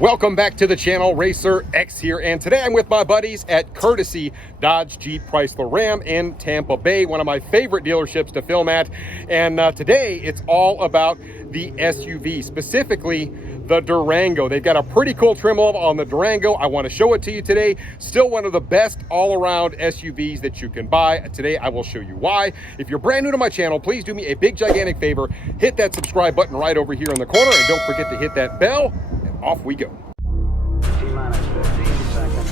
Welcome back to the channel. Racer X here, and today I'm with my buddies at Courtesy Dodge Jeep Chrysler Ram in Tampa Bay, one of my favorite dealerships to film at. And today it's all about the SUV, specifically the Durango. They've got a pretty cool trim level on the Durango. I want to show it to you today. Still one of the best all-around SUVs that you can buy. Today I will show you why. If you're brand new to my channel, please do me a big gigantic favor. Hit that subscribe button right over here in the corner, and don't forget to hit that bell. Off we go. T-minus 15 seconds.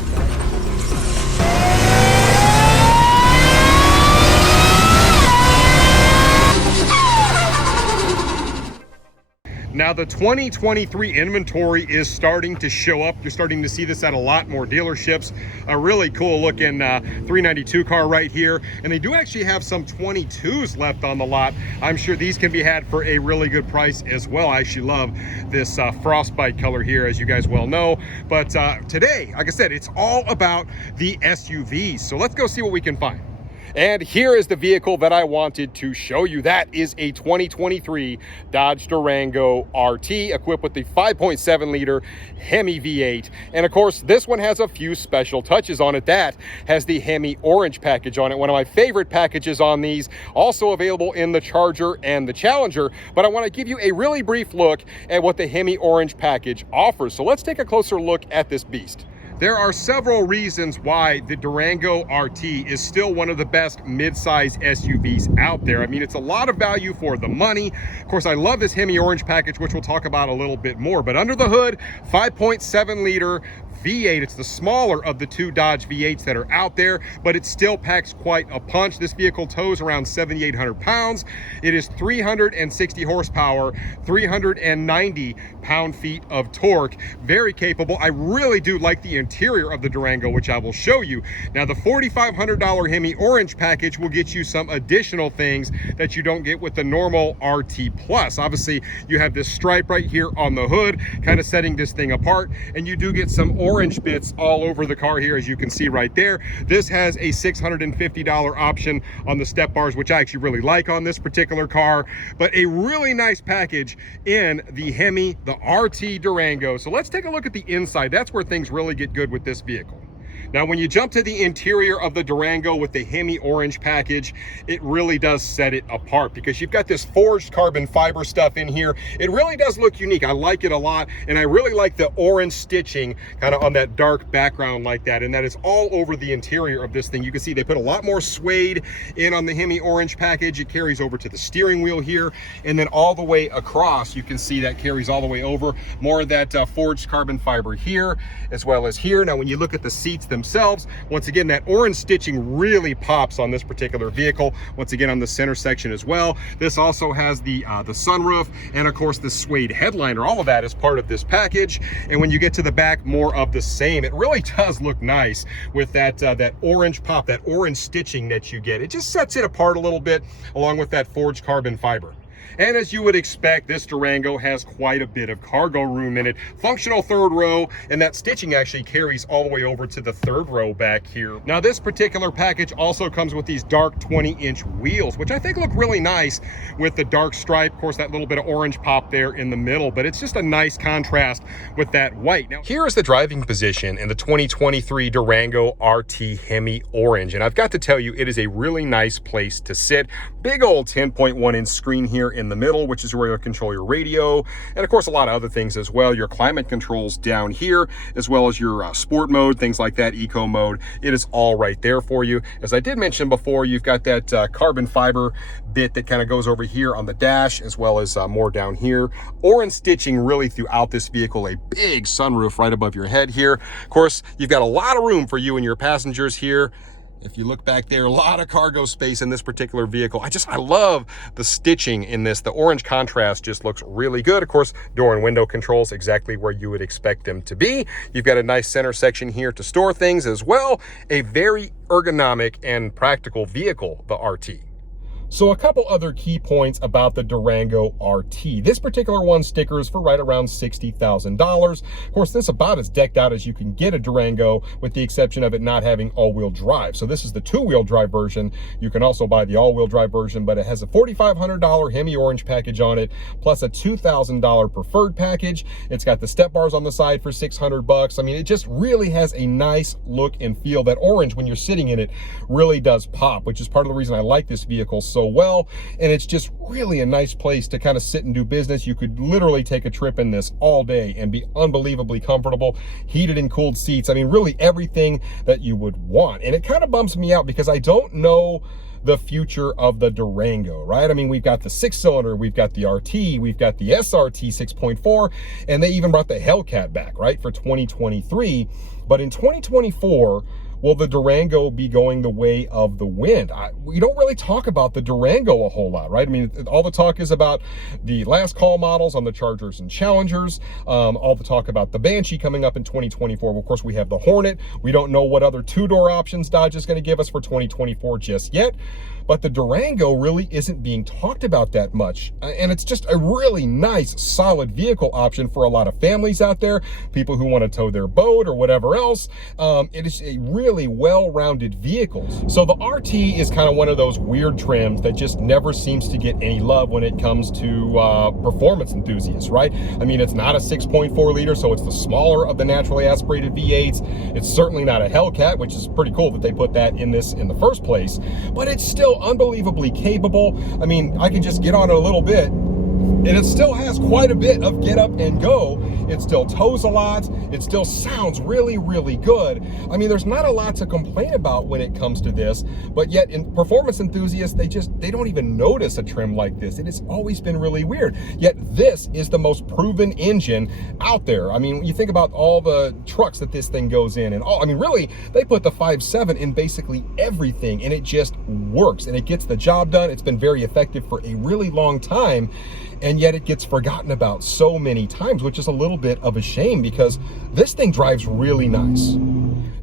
Now the 2023 inventory is starting to show up. You're starting to see this at a lot more dealerships. A really cool looking 392 car right here. And they do actually have some 22s left on the lot. I'm sure these can be had for a really good price as well. I actually love this frostbite color here, as you guys well know. But today, like I said, it's all about the SUVs. So let's go see what we can find. And here is the vehicle that I wanted to show you. That is a 2023 Dodge Durango RT equipped with the 5.7 liter Hemi V8. And of course, this one has a few special touches on it. That has the Hemi Orange package on it, one of my favorite packages on these, also available in the Charger and the Challenger. But I want to give you a really brief look at what the Hemi Orange package offers. So let's take a closer look at this beast. There are several reasons why the Durango RT is still one of the best mid-size SUVs out there. I mean, it's a lot of value for the money. Of course, I love this Hemi Orange package, which we'll talk about a little bit more. But under the hood, 5.7 liter V8. It's the smaller of the two Dodge V8s that are out there, but it still packs quite a punch. This vehicle tows around 7,800 pounds. It is 360 horsepower, 390 pound-feet of torque. Very capable. I really do like the interior of the Durango, which I will show you. Now, the $4,500 Hemi Orange package will get you some additional things that you don't get with the normal RT Plus. Obviously, you have this stripe right here on the hood, kind of setting this thing apart, and you do get some orange bits all over the car here, as you can see right there. This has a $650 option on the step bars, which I actually really like on this particular car, but a really nice package in the Hemi, the RT Durango. So let's take a look at the inside. That's where things really get good with this vehicle. Now, when you jump to the interior of the Durango with the Hemi Orange package, it really does set it apart because you've got this forged carbon fiber stuff in here. It really does look unique. I like it a lot, and I really like the orange stitching kind of on that dark background like that, and that is all over the interior of this thing. You can see they put a lot more suede in on the Hemi Orange package. It carries over to the steering wheel here, and then all the way across, you can see that carries all the way over. More of that forged carbon fiber here, as well as here. Now, when you look at the seats themselves, once again, that orange stitching really pops on this particular vehicle. Once again, on the center section as well. This also has the sunroof, and of course the suede headliner. All of that is part of this package. And when you get to the back, more of the same. It really does look nice with that that orange pop, that orange stitching that you get. It just sets it apart a little bit, along with that forged carbon fiber. And as you would expect, this Durango has quite a bit of cargo room in it. Functional third row, and that stitching actually carries all the way over to the third row back here. Now, this particular package also comes with these dark 20-inch wheels, which I think look really nice with the dark stripe. Of course, that little bit of orange pop there in the middle, but it's just a nice contrast with that white. Now, here is the driving position in the 2023 Durango RT Hemi Orange, and I've got to tell you, it is a really nice place to sit. Big old 10.1-inch screen here in the middle, which is where you'll control your radio, and of course a lot of other things as well. Your climate controls down here, as well as your sport mode, things like that, eco mode. It is all right there for you. As I did mention before, you've got that carbon fiber bit that kind of goes over here on the dash, as well as more down here. Orange stitching really throughout this vehicle. A big sunroof right above your head here. Of course, you've got a lot of room for you and your passengers here. If you look back there, a lot of cargo space in this particular vehicle. I love the stitching in this. The orange contrast just looks really good. Of course, door and window controls exactly where you would expect them to be. You've got a nice center section here to store things as well. A very ergonomic and practical vehicle, the RT. So a couple other key points about the Durango RT. This particular one stickers for right around $60,000. Of course, this is about as decked out as you can get a Durango, with the exception of it not having all-wheel drive. So this is the two-wheel drive version. You can also buy the all-wheel drive version, but it has a $4,500 Hemi Orange package on it, plus a $2,000 preferred package. It's got the step bars on the side for $600. I mean, it just really has a nice look and feel. That orange, when you're sitting in it, really does pop, which is part of the reason I like this vehicle so well. And it's just really a nice place to kind of sit and do business. You could literally take a trip in this all day and be unbelievably comfortable. Heated and cooled seats. I mean, really everything that you would want. And it kind of bumps me out because I don't know the future of the Durango, right? I mean, we've got the 6-cylinder, we've got the RT, we've got the SRT 6.4, and they even brought the Hellcat back, right, for 2023. But in 2024, will the Durango be going the way of the wind? We don't really talk about the Durango a whole lot, right? I mean, all the talk is about the last call models on the Chargers and Challengers. All the talk about the Banshee coming up in 2024. Well, of course, we have the Hornet. We don't know what other two-door options Dodge is going to give us for 2024 just yet. But the Durango really isn't being talked about that much. And it's just a really nice, solid vehicle option for a lot of families out there, people who want to tow their boat or whatever else. It is a really well-rounded vehicle. So the RT is kind of one of those weird trims that just never seems to get any love when it comes to performance enthusiasts, right? I mean, it's not a 6.4 liter, so it's the smaller of the naturally aspirated V8s. It's certainly not a Hellcat, which is pretty cool that they put that in this in the first place, but it's still unbelievably capable. I mean, I can just get on it a little bit and it still has quite a bit of get up and go. It still tows a lot. It still sounds really, really good. I mean, there's not a lot to complain about when it comes to this, but yet in performance enthusiasts, they don't even notice a trim like this. It has always been really weird. Yet this is the most proven engine out there. I mean, you think about all the trucks that this thing goes in and all, I mean, really, they put the 5.7 in basically everything and it just works and it gets the job done. It's been very effective for a really long time. And yet it gets forgotten about so many times, which is a little bit of a shame because this thing drives really nice.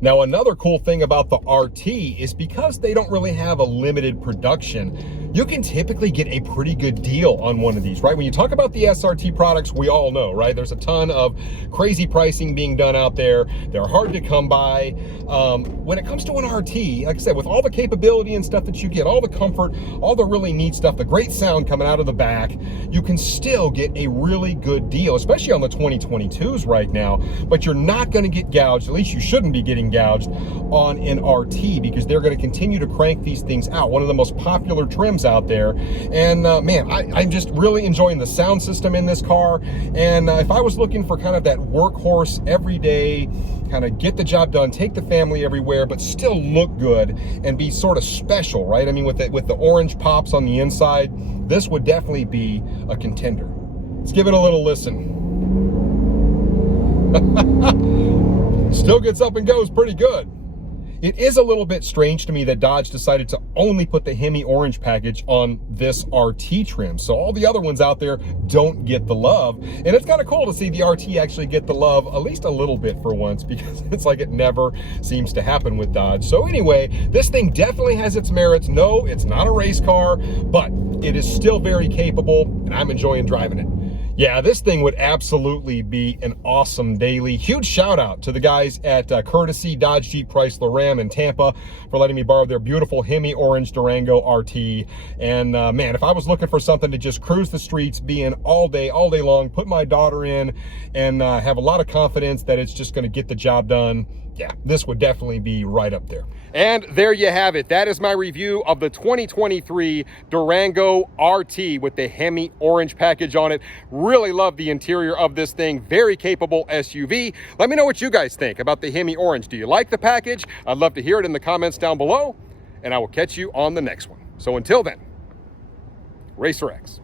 Now, another cool thing about the RT is because they don't really have a limited production, you can typically get a pretty good deal on one of these, right? When you talk about the SRT products, we all know, right? There's a ton of crazy pricing being done out there. They're hard to come by. When it comes to an RT, like I said, with all the capability and stuff that you get, all the comfort, all the really neat stuff, the great sound coming out of the back, you can still get a really good deal, especially on the 2022s right now, but you're not going to get gouged, at least you shouldn't be getting gouged on an RT because they're going to continue to crank these things out. One of the most popular trims out there. And man, I'm just really enjoying the sound system in this car. And if I was looking for kind of that workhorse everyday, kind of get the job done, take the family everywhere, but still look good and be sort of special, right? I mean, with the orange pops on the inside, this would definitely be a contender. Let's give it a little listen. Still gets up and goes pretty good. It is a little bit strange to me that Dodge decided to only put the Hemi Orange package on this RT trim. So all the other ones out there don't get the love. And it's kind of cool to see the RT actually get the love at least a little bit for once, because it's like it never seems to happen with Dodge. So anyway, this thing definitely has its merits. No, it's not a race car, but it is still very capable and I'm enjoying driving it. Yeah, this thing would absolutely be an awesome daily. Huge shout out to the guys at Courtesy Dodge Jeep Chrysler Ram in Tampa for letting me borrow their beautiful Hemi Orange Durango RT. And man, if I was looking for something to just cruise the streets, be in all day long, put my daughter in, and have a lot of confidence that it's just going to get the job done, yeah, this would definitely be right up there. And there you have it. That is my review of the 2023 Durango RT with the Hemi Orange package on it. Really love the interior of this thing. Very capable SUV. Let me know what you guys think about the Hemi Orange. Do you like the package? I'd love to hear it in the comments down below, and I will catch you on the next one. So until then, Racer X.